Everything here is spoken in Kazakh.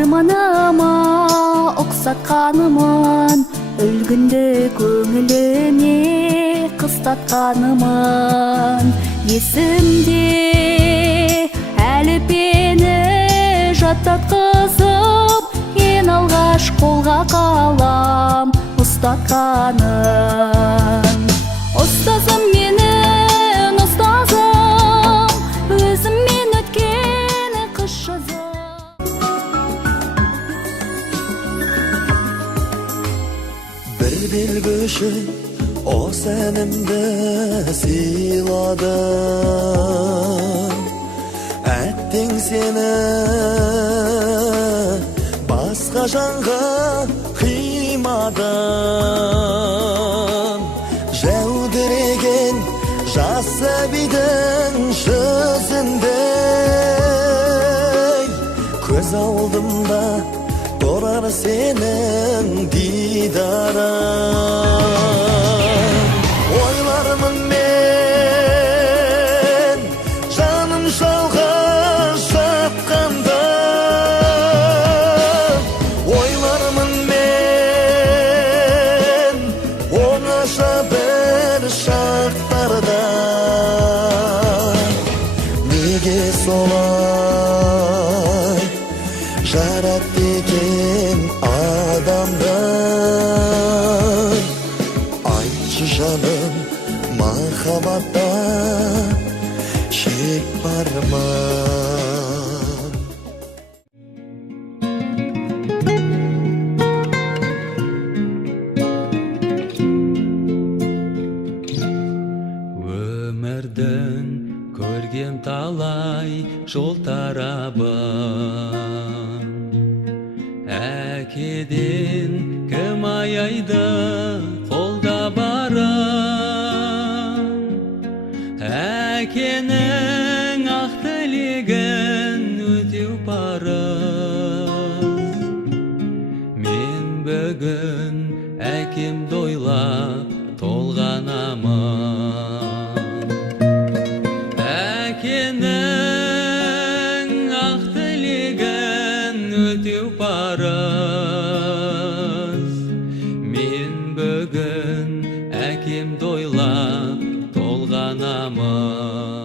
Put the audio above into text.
арманыма ұқсатқанымын, өлгінді көңіліме қыстатқанымын. Есімде әліппені жаттатқызып, ең алғаш қолға қалам ұстатқаным. Ұстазым менің ұстазым, өзіммен өткен қыс жазым. Bir belgi үшін осы әнімді сыйладым. Әттең сені басқа жанға қимадым. Жәудіреген жас сәбидің жүзіндей көз алдымда тұрар сенің дидарың. Ойлармын мен жаным жалғыз жатқанда, ойлармын мен оңаша бір шақтарда. Неге солай жаратты екен адамды? Айтшы жаным, махаббатта шек бар ма? Өмірдің көрген талай жол тарабын, әкеден кім аяйды қолда барын. Әкенің ақ тілегін өтеу парыз. Мен бүгін әкемді ойлап толғанамын. Әкенің ақ тілегін өтеу парыз. Мен бүгін әкемді ойлап толғанамын.